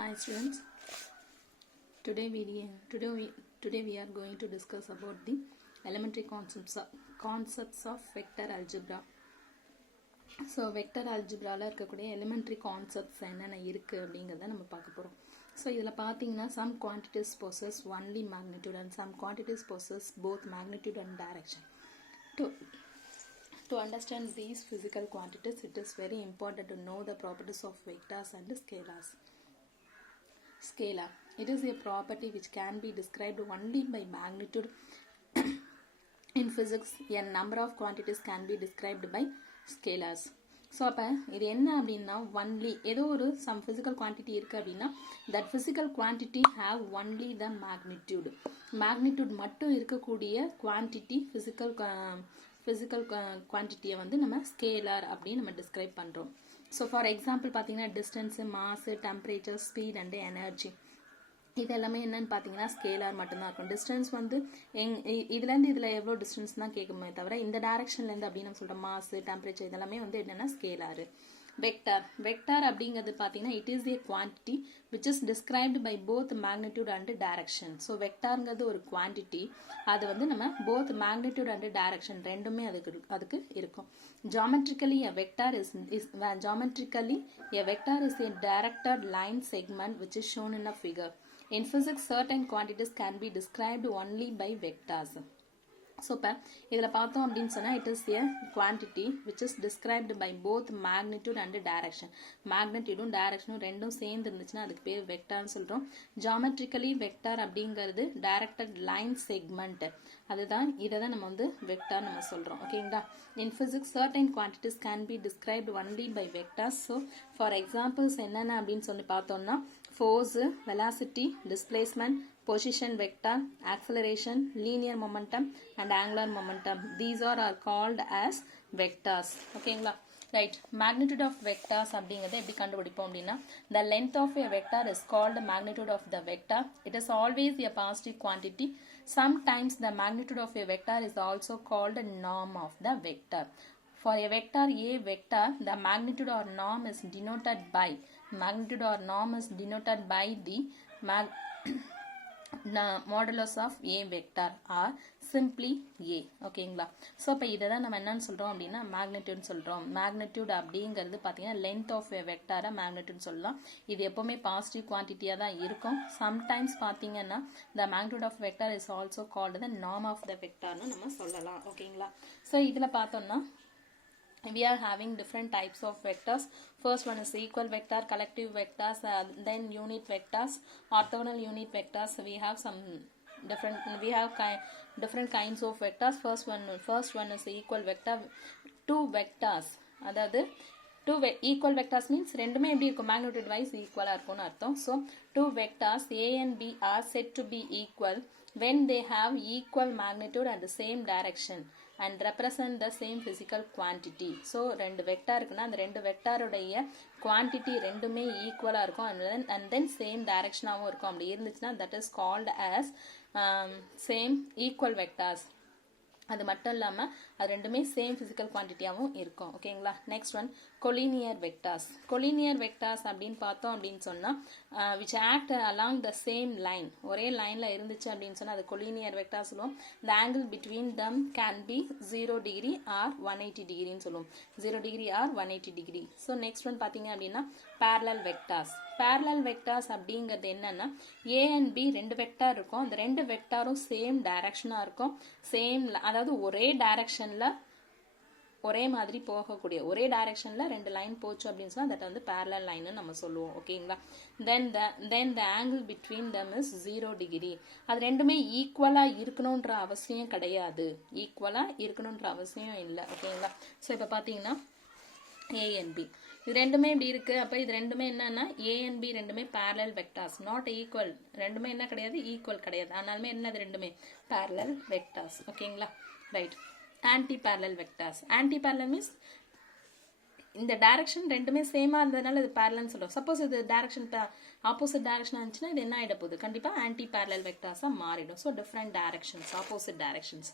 Hi students. Today we are going to discuss about the elementary concepts of vector algebra. So vector algebra la இருக்கக்கூடிய elementary concepts என்னென்ன இருக்கு அப்படிங்கறத நம்ம பார்க்க போறோம். So இதல பாத்தீங்கன்னா some quantities possess only magnitude and some quantities possess both magnitude and direction. To understand these physical quantities, it is very important to know the properties of vectors and scalars. Scalar. It is a property which can be described only by magnitude. In physics, a number of quantities can be described by scalars. So, அப்ப இது என்ன அப்படின்னா only ஏதோ ஒரு some physical quantity இருக்கு அப்படின்னா that physical quantity have only the magnitude. Magnitude மட்டும் இருக்கக்கூடிய quantity physical quantity வந்து நம்ம scalar அப்படின்னு நம்ம describe பண்றோம். So for example பாத்தீங்கன்னா distance, mass, temperature, speed and energy இது எல்லாமே என்னன்னு பாத்தீங்கன்னா ஸ்கேலார் மட்டும் தான் இருக்கும். டிஸ்டன்ஸ் வந்து இதுல இருந்து இதுல எவ்வளவு டிஸ்டன்ஸ் தான் கேக்குமே தவிர இந்த டைரக்ஷன்ல இருந்து அப்படி நம்ம சொல்றோம் மாஸ், டெம்பரேச்சர் இதெல்லாமே வந்து என்னன்னா ஸ்கேலார். வெக்டார் அப்படிங்கிறது பாத்தீங்கன்னா it is a quantity which is described by both magnitude and direction. So வெக்டார்ங்கிறது ஒரு quantity, அது வந்து நம்ம both magnitude and direction ரெண்டுமே அதுக்கு இருக்கும். Geometrically a vector is a directed line segment which is shown in a figure. In physics, certain quantities can be described only by vectors. So, இதில பார்த்தோம் அப்படின்னு சொன்னா it is a quantity which is described by both magnitude and direction. Magnitudeம் directionம் ரெண்டும் சேர்ந்து இருந்துச்சுன்னா அதுக்கு பேர் வெக்டார்னு சொல்றோம். Geometrically vector அப்படிங்கிறது directed line segment. அதுதான் இததான் நம்ம வந்து வெக்டார் நம்ம சொல்றோம். ஓகேங்களா? In physics, certain quantities can be described only by vectors. So, for examples என்னென்ன அப்படின்னு சொல்லி பார்த்தோம்னா force, velocity, displacement, position vector, acceleration, linear momentum and angular momentum. These are called as vectors. ஓகேங்களா? Right. Magnitude of vectors அப்படிங்கறதை எப்படி கண்டுபிடிப்போம் அப்படின்னா the length of a vector is called the magnitude of the vector. It is always a positive quantity. Sometimes the magnitude of a vector is also called the norm of the vector. For a vector the magnitude or norm is denoted by the modulus of a vector or simply a. ஓகேங்களா? So இப்போ இதை தான் நம்ம என்னன்னு சொல்றோம் அப்படின்னா மேக்னிடியூட்னு சொல்றோம். Magnitude அப்படிங்கிறது பார்த்தீங்கன்னா லென்த் ஆஃப் எ வெக்டாரை மேக்னிடியூட்னு சொல்லலாம். இது எப்பவுமே பாசிட்டிவ் குவான்டிட்டியாக தான் இருக்கும். சம்டைம்ஸ் பார்த்தீங்கன்னா the magnitude of vector is also called the norm of the vectorனு நம்ம சொல்லலாம். ஓகேங்களா? ஸோ இதில் பார்த்தோம்னா we are having different types of vectors. First one is equal vector, collective vectors, then unit vectors, orthogonal unit vectors. We have different kinds of vectors. First one is equal vector. Two vectors, அதாவது equal vectors means ரெண்டுமே எப்படி இருக்கும் magnitude wise equal இருக்கும்னு அர்த்தம். So two vectors A and B are said to be equal when they have equal magnitude and the same direction and represent the same physical quantity. So ரெண்டு vector இருக்குன்னா அந்த ரெண்டு வெக்டாருடைய quantity ரெண்டுமே ஈக்குவலா இருக்கும் and then same directionாவும் இருக்கும். அப்படி இருந்துச்சுன்னா that is called as same equal vectors. அது மட்டும் இல்லாம அது ரெண்டுமே சேம் பிசிக்கல் குவான்டிட்டியாவும் இருக்கும். ஓகேங்களா? Next one collinear vectors. Collinear vectors அப்படின்னு பார்த்தோம் அப்படின்னு சொன்னா which act along the same line. ஒரே லைன்ல இருந்துச்சு அப்படின்னு சொன்னா அது கொலினியர் வெக்டார் சொல்லுவோம். the angle between them can be 0 degree or 180 degree ன்னு சொல்லுவோம். 0 degree or 180 degree. so next one பாத்தீங்க அப்படின்னா parallel vectors. parallel vectors அப்படிங்கிறது என்னன்னா A and B ரெண்டு வெக்டார் இருக்கும். அந்த ரெண்டு வெக்டாரும் சேம் டைரக்ஷனா இருக்கும். சேம் அதாவது ஒரே டைரக்ஷன்ல ஒரே மாதிரி போகக்கூடிய ஒரே டைரக்ஷன்ல ரெண்டு லைன் போச்சு அப்படின்னு சொன்னா that வந்து parallel line நம்ம சொல்லுவோம். ஓகேங்களா? then the angle between them is 0 degree. அது ரெண்டுமே ஈக்குவலா இருக்கணும்ன்ற அவசியம் கிடையாது. ஈக்குவலா இருக்கணும்ன்ற அவசியம் இல்லை. ஓகேங்களா? சோ இப்ப பாத்தீங்கன்னா A and B இது ரெண்டுமே இப்படி இருக்கு. அப்ப இது ரெண்டுமே என்னன்னா A and B ரெண்டுமே parallel vectors, not equal. ரெண்டுமே என்ன கிடையாது ஈக்குவல் கிடையாது. ஆனாலுமே என்னது ரெண்டுமே parallel vectors. ஓகேங்களா? Right. Anti parallel vectors. Anti parallel means இந்த டைரக்ஷன் ரெண்டுமே சேமா இருந்ததுனால இது parallel சொல்றோம். சப்போஸ் இது டைரக்ஷன் ஆப்போசிட் டைரக்ஷன் இருந்துச்சுன்னா இது என்ன ஆயிட போகுது கண்டிப்பா ஆன்டி parallel vectors மாறிடும். So different directions, opposite directions.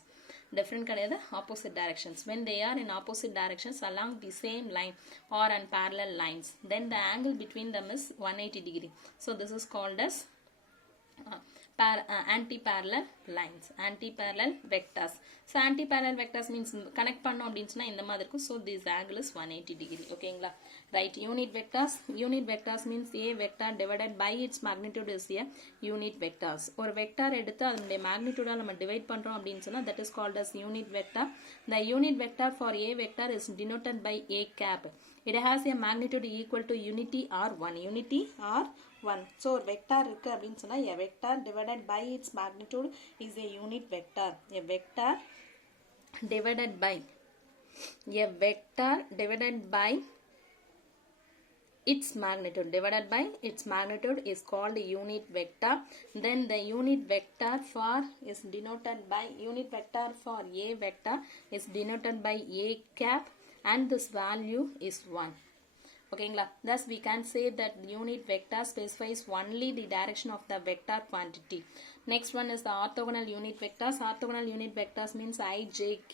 different கிடையாது, opposite directions. When they are in opposite directions along the same line or on parallel lines, then the angle between them is 180 degree. So this is called as anti-parallel lines, anti-parallel vectors. So anti-parallel vectors means connect பண்ணோம் அப்படின்னு சொன்னா இந்த மாதிரி இருக்கும். So this angle is 180 degree. ஓகேங்களா? Right. Unit vectors means a vector divided by its magnitude is a unit vectors. ஒரு vector எடுத்து அதனுடைய magnitude நம்ம divide பண்றோம் அப்படின்னு சொன்னா that is called as unit vector. The unit vector for a vector is denoted by a cap. It has a magnitude equal to unity or 1. Unity or 1. So vector இருக்கு அப்படின்னு சொன்னா a vector divided by its magnitude is a unit vector. A vector divided by its magnitude is called unit vector. Then the unit vector for a vector is denoted by a cap and this value is 1. Okay, thus we can say that the unit vector specifies only the direction of the vector quantity. Next one is the orthogonal unit vectors. Orthogonal unit vectors means IJK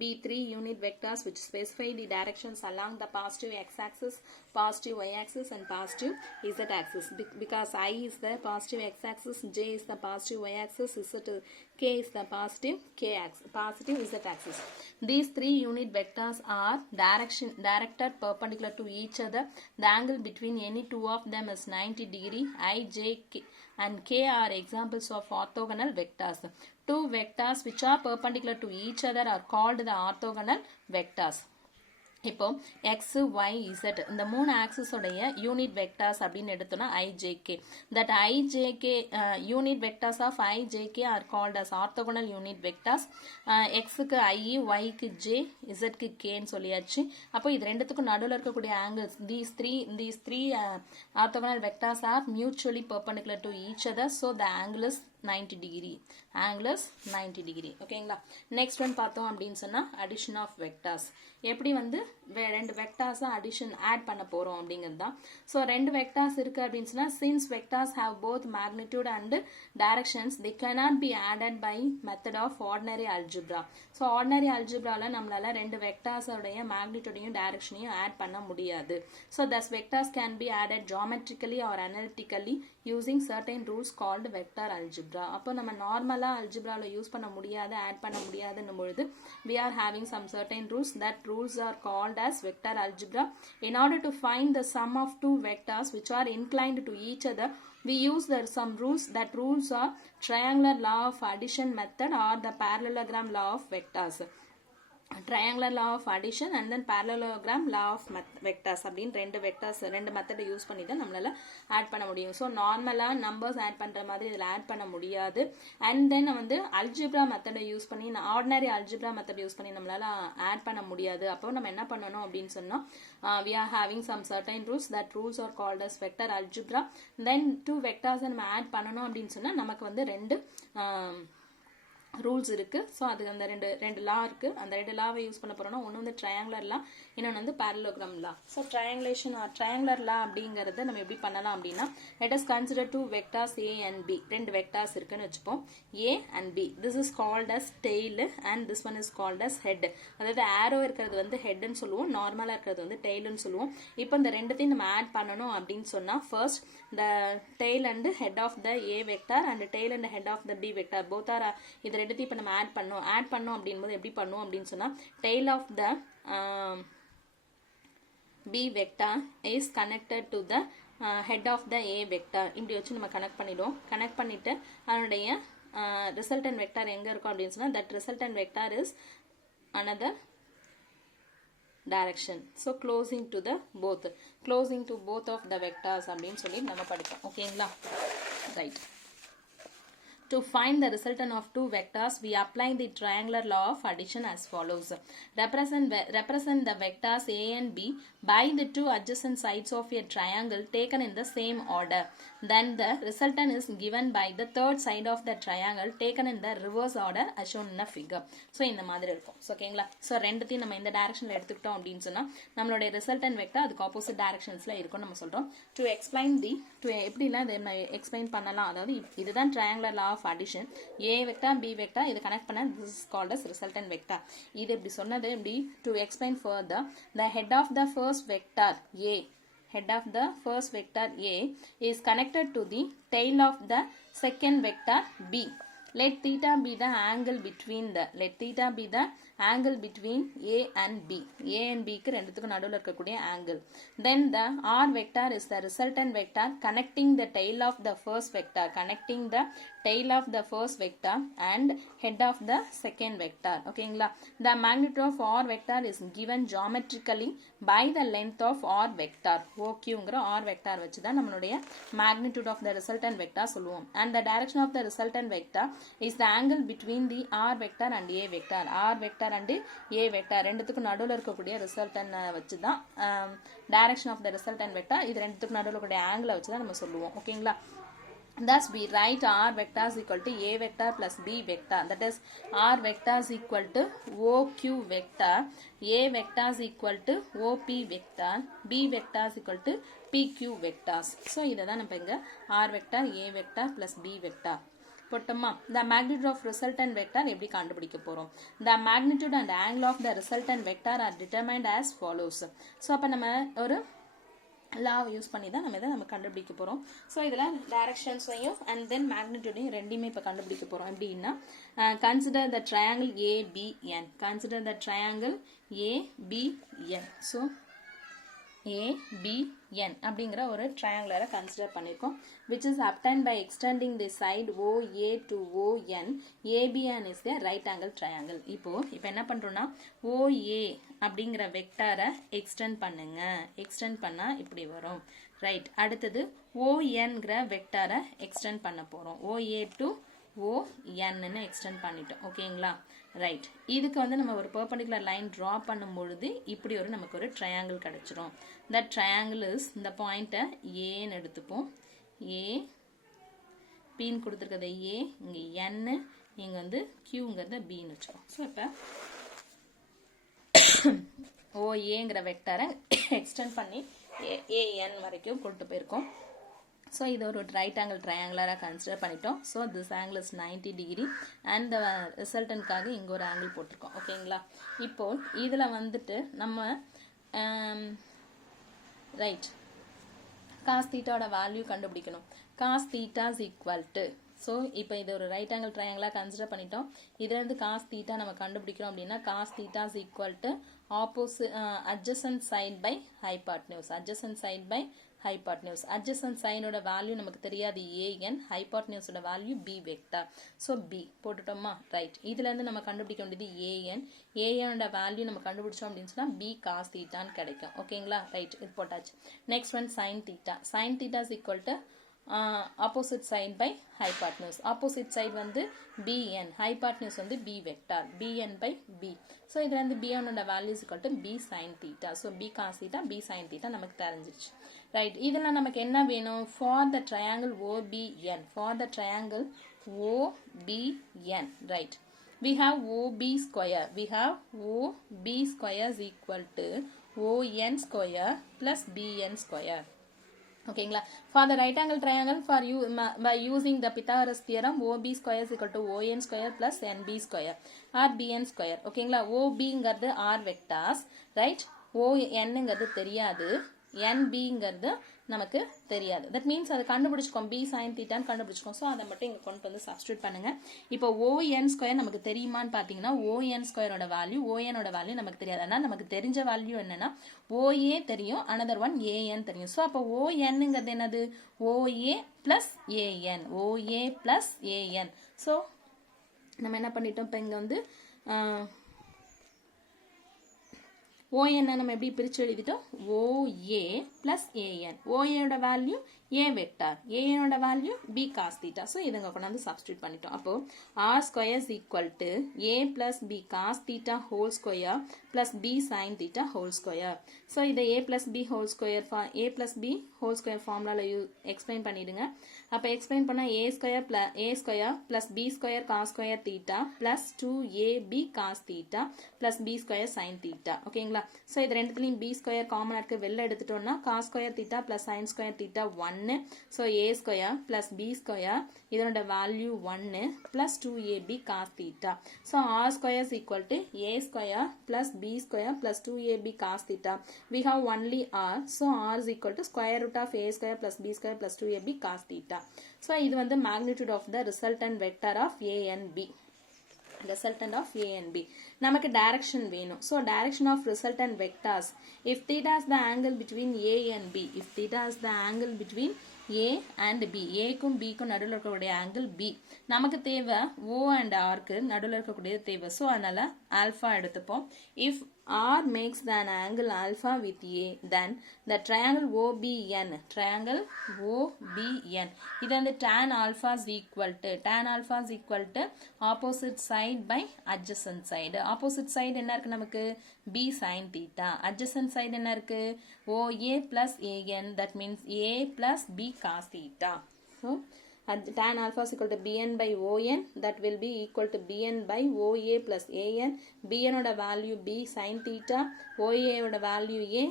be 3 unit vectors which specify the directions along the positive x-axis, positive y-axis and positive z-axis. Because I is the positive x-axis, J is the positive y-axis, K is the positive z-axis. These 3 unit vectors are directed perpendicular to each other. The angle between any two of them is 90 degree. I, J, K and K are examples of orthogonal vectors. Two vectors which are perpendicular to each other are called the orthogonal vectors. இப்போ x, y, z இந்த மூணு axis உடைய unit vectors அப்படின்னு எடுத்தோம்னா IJK. That IJK unit vectors of IJK are called as orthogonal unit vectors. Xக்கு I, Yக்கு J, Zக்கு K ன்னு சொல்லியாச்சு. அப்போ இது ரெண்டுத்துக்கும் நடுவுல இருக்கக்கூடிய angles these three orthogonal vectors are mutually perpendicular to each other. So the angle is 90 degree. ஓகேங்களா? Next one பார்த்தோம் அப்படின்னு சொன்னா addition of vectors. எப்படி வந்து ரெண்டு vectors addition add பண்ண போறோம் அப்படிங்கிறது தான். ஸோ ரெண்டு vectors இருக்கு அப்படின்னு சொன்னா since vectors have both magnitude and directions they cannot be added by method of ordinary algebra. So ordinary algebraல நம்மளால ரெண்டு vectors உடைய magnitudeயும் directionையும் add பண்ண முடியாது. So thus vectors can be added geometrically or analytically using certain rules called vector algebra. அப்போ நம்ம நார்மலா algebraல use பண்ண முடியாது, add பண்ண முடியாதுன்னும் பொழுது we are having some certain rules. That rules are called as vector algebra. In order to find the sum of two vectors which are inclined to each other, we use some rules. That rules are triangular law of addition method or the parallelogram law of vectors. Triangular law of addition and then parallelogram law of vectors அப்படின்னு ரெண்டு மெத்தடை use பண்ணி தான் நம்மளால add பண்ண முடியும். So நார்மலாக numbers add பண்ணுற மாதிரி இதில் ஆட் பண்ண முடியாது. அண்ட் தென் வந்து அல்ஜிப்ரா மெத்தடை யூஸ் பண்ணி ஆர்டினரி அல்ஜிப்ரா மெத்தட் யூஸ் பண்ணி நம்மளால ஆட் பண்ண முடியாது. அப்போ நம்ம என்ன பண்ணணும் அப்படின்னு சொன்னால் we are having some certain rules. That rules are called as vector algebra. Then two vectors நம்ம ஆட் பண்ணணும் அப்படின்னு சொன்னால் நமக்கு வந்து ரெண்டு ரூல்ஸ் இருக்கு. ஸோ அது அந்த ரெண்டு லா இருக்கு. அந்த ரெண்டு லாவை யூஸ் பண்ண போறோம்னா ஒன்று வந்து ட்ரையாங்குலர் லா, இன்னொன்று வந்து parallelogram law. ஸோ ட்ரையாங்குலர் லா அப்படிங்கறத நம்ம எப்படி பண்ணலாம் அப்படின்னா let us consider two vectors a and b. ரெண்டு வெக்டார்ஸ் இருக்குன்னு வச்சுப்போம், a and b. This is called as tail and this one is called as head. அதாவது arrow இருக்கிறது வந்து headன்னு சொல்லுவோம், நார்மலா இருக்கிறது வந்து tailன்னு சொல்லுவோம். இப்போ இந்த ரெண்டுத்தையும் நம்ம ஆட் பண்ணணும் அப்படின்னு சொன்னா first the tail and head of the a vector and tail and head of the b vector both are இது ரெண்டுத்தையும் இப்போ நம்ம ஆட் பண்ணோம் அப்படின்போது எப்படி பண்ணுவோம் அப்படின்னு சொன்னா tail of the b vector is connected to the head of the a vector. இப்படி வச்சு நம்ம கனெக்ட் பண்ணிடுவோம். கனெக்ட் பண்ணிட்டு அதனுடைய resultant vector எங்க இருக்கும் அப்படின்னு சொன்னா that resultant vector is another direction. So closing to both of the vectors அப்படின்னு சொல்லி நம்ம படிப்போம். ஓகேங்களா? Right. To find the resultant of two vectors, we apply the triangular law of addition as follows. Represent the vectors a and b by the two adjacent sides of a triangle taken in the same order. Then the resultant is given by the third side of the triangle taken in the reverse order as shown in the figure. So இந்த மாதிரி இருக்கும். ஓகேங்களா? So ரெண்டுத்தையும் நம்ம இந்த டைரக்ஷன்ல எடுத்துக்கிட்டோம் அப்படின்னு சொன்னா நம்மளுடைய ரிசல்டன் வெக்டர் அதுக்கு ஆப்போசிட் டைரக்ஷன்ஸ்ல இருக்கும் நம்ம சொல்றோம். டு எக்ஸ்பிளைன் எப்படி எல்லாம் இதை எக்ஸ்பிளைன் பண்ணலாம், அதாவது இதுதான் triangular law of of addition a vector b vector இது connect பண்ண this is called as resultant vector. இது இப்படி சொன்னது இப்படி to explain further the head of the first vector a head of the first vector a is connected to the tail of the second vector b. Let theta be the angle between the angle between a and b. A and b க்கு ரெண்டுத்துக்கு நடுவுல இருக்கக்கூடிய angle. Then the r vector is the resultant vector connecting the tail of the first vector and head of the second vector. ஓகேங்களா? The magnitude of r vector is given geometrically by the length of r vector. OQங்கிற r vector வச்சு தான் நம்மளுடைய magnitude of the resultant vector சொல்லுவோம். And the direction of the resultant vector is the angle between the r vector and a vector. R vector and a vector ரெண்டுத்துக்கு நடுவுல இருக்கக்கூடிய resultant வச்சு தான் direction of the resultant vector இது ரெண்டுத்துக்கு நடுவுல இருக்கக்கூடிய angle வச்சு தான் நம்ம சொல்லுவோம். ஓகேங்களா? Thus we write r vector is equal to a vector plus b vector. That is r vector is equal to oq vector, a vector is equal to op vector, b vector is equal to pq vectors. So இதை தான் நம்ம இங்க r vector, a vector plus b vector போட்டோமா. The magnitude of resultant vector எப்படி கண்டுபிடிக்க போறோம்? The magnitude and angle of the resultant vector are determined as follows. So அப்ப நம்ம ஒரு law யூஸ் பண்ணி தான் நம்ம கண்டுபிடிக்க போறோம். ஸோ இதில் டைரக்ஷன்ஸையும் அண்ட் தென் மேக்னிடியூடையும் ரெண்டுமே இப்போ கண்டுபிடிக்க போறோம். எப்படின்னா consider the triangle ABN. Consider the triangle ABN. So ABN அப்படிங்கிற ஒரு ட்ரையாங்குலரை கன்சிடர் பண்ணியிருக்கோம். which is obtained by extending the side OA to ON. ABN is the right angle triangle. இப்போ என்ன பண்றோம்னா OA அப்படிங்கிற வெக்டாரை எக்ஸ்டெண்ட் பண்ணுங்க. எக்ஸ்டெண்ட் பண்ணா இப்படி வரும். ரைட். அடுத்தது ONங்கிற வெக்டாரை எக்ஸ்டெண்ட் பண்ண போறோம். OA to ON ன்னு எக்ஸ்டெண்ட் பண்ணிட்டோம். ஓகேங்களா? ரைட். இதுக்கு நம்ம ஒரு பெர்பெண்டிகுலர் லைன் டிரா பண்ணும் பொழுது இப்படி நமக்கு ஒரு ட்ரையாங்கிள் கிடைச்சிரும். that triangle is இந்த பாயிண்ட்டை A ன்னு எடுத்துப்போம். A P ன்னு கொடுத்துருக்கிறது A, இங்க N, இங்க Qங்கிறது B ன்னு வச்சிரும். ஸோ இப்போ OAங்கிற வெக்டரை எக்ஸ்டெண்ட் பண்ணி AN வரைக்கும் கொண்டு போயிருக்கோம். So இது ஒரு right angle triangular consider பண்ணிட்டோம். So this angle is 90 degree and the resultant காக இங்க ஒரு angle போட்டிருக்கோம். ஓகேங்களா? இப்போ இதுல நம்ம right cos theta ஓட வேல்யூ கண்டுபிடிக்கணும். cos theta is equal to, so இப்போ இது ஒரு right angle triangular consider பண்ணிட்டோம். இதுல இருந்து cos theta நம்ம கண்டுபிடிக்கிறோம் அப்படின்னா cos theta is equal to opposite adjacent side by hypotenuse. Adjacent side by hypotenuse. Adjacent side ஓட வேல்யூ நமக்கு தெரியாது an, hypotenuse ஓட value b vector. so b போட்டுட்டோமா? ரைட். இதுல இருந்து நம்ம கண்டுபிடிக்க வேண்டியது an ஓட வேல்யூ நம்ம கண்டுபிடிச்சோம் அப்படின்னு சொன்னா b cos theta ன்னு கிடைக்கும். ஓகேங்களா? ரைட். இது போட்டாச்சு. Next one sin theta. sin theta is equal to opposite side by hypotenuse. Opposite side bn, hypotenuse b vector, bn by b. So இதுல bn ஓட value is equal to b sin theta. So b cos theta, b sin theta நமக்கு தெரிஞ்சிருச்சு. Right. இதெல்லாம் நமக்கு என்ன வேணும்? For the triangle OBN. For the triangle OBN. Right. We have OB square. We have OB square is equal to ON square plus BN square. ஓகேங்களா? For the right angle triangle, by using the Pythagoras theorem, OB square is equal to ON square plus NB square or BN square. ஓகேங்களா? OBங்கிறது R vectors, right? ONங்கிறது தெரியாது, NBங்கிறது நமக்கு தெரியாது. that means அது கண்டுபிடிச்சுக்கோம், b sin theta ன்னு கண்டுபிடிச்சுக்கோம். So அதை மட்டும் இங்க கொண்டு சப்ஸ்டியூட் பண்ணுங்க. இப்போ ON ஸ்கொயர் நமக்கு தெரியுமான்னு பார்த்தீங்கன்னா ON ஸ்கொயரோட வேல்யூ, ON ஓட வேல்யூ நமக்கு தெரியாது. ஆனால் நமக்கு தெரிஞ்ச வேல்யூ என்னன்னா OA தெரியும், another one AN தெரியும். ஸோ அப்போ ONங்கிறது என்னது? OA plus AN. OA plus AN. So நம்ம என்ன பண்ணிட்டோம்? இப்போ இங்க ON நம்ம எப்படி பிரிச்சு எழுதிட்டோம்? OA plus AN. OA ஓட வேல்யூ A வெக்டார், AN ஓட value B cos theta. So இதுங்க கொண்டாந்து சப்ஸ்டியூட் பண்ணிட்டோம். அப்போ R square is equal to A plus B cos theta whole square plus B sin theta whole square. So இதை A plus B whole square ஃபார்முலால explain பண்ணிடுங்க. அப்போ explain பண்ணா A square plus B square cos square theta plus 2AB cos theta plus B square sin theta. ஓகேங்களா? So இது ரெண்டுத்துலையும் B square காமனாக இருக்குது, வெளில எடுத்துட்டோம்னா cos square theta plus sine square theta 1. So A square plus B square இதனோட value 1 plus 2ab cos theta. So R square is equal to A square plus B square plus 2ab cos theta. We have only R. So R is equal to square root of A square plus B square plus 2ab cos theta. So இது வந்து magnitude of the resultant vector of A and B. Resultant of A and B. நமக்கு direction வேணும். So direction of resultant vectors. If theta is the angle between A and B. If theta is the angle between A and B. A க்கும் B க்கும் நடுவில் இருக்கக்கூடிய angle B. நமக்கு தேவை O and R க்கு நடுவில் இருக்கக்கூடிய தேவை. So அதனால alpha எடுத்துப்போம். If R makes an angle alpha with A, then the triangle OBN, triangle OBN, இது வந்து tan alpha is equal to opposite side by adjacent side. Opposite side என்ன இருக்கு நமக்கு B sin theta. Adjacent side என்ன இருக்கு OA plus AN, that means A plus B cos theta. So tan alpha is equal to bn by on, that will be equal to bn by oa plus an. bn oda value b sin theta, oa oda value a,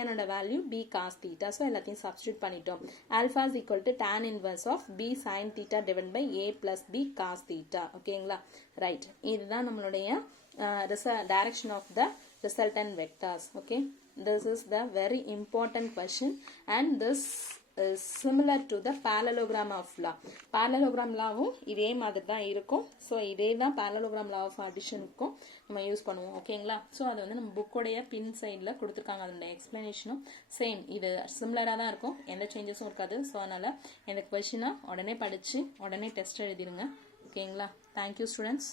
an oda value b cos theta. So எல்லாத்தையும் substitute பண்ணிட்டோம். Alpha is equal to tan inverse of b sin theta divided by a plus b cos theta. ஓகேங்களா, right. இதுதான் நம்மளுடைய direction of the resultant vectors. Okay, this is the very important question, and this is similar to the parallelogram of law. Parallelogram lawவும் இதே மாதிரி தான் இருக்கும். So இதே தான் parallelogram law of additionக்கும் நம்ம யூஸ் பண்ணுவோம். ஓகேங்களா, ஸோ அது வந்து நம்ம புக்கோடைய பின் சைடில் கொடுத்துருக்காங்க. அதோட எக்ஸ்பிளனேஷனும் சேம் இது சிமிலராக தான் இருக்கும், எந்த சேஞ்சஸும் இருக்காது. ஸோ அதனால் இந்த கொஷினை உடனே படித்து உடனே டெஸ்ட் எழுதிடுங்க. ஓகேங்களா, தேங்க்யூ ஸ்டூடெண்ட்ஸ்.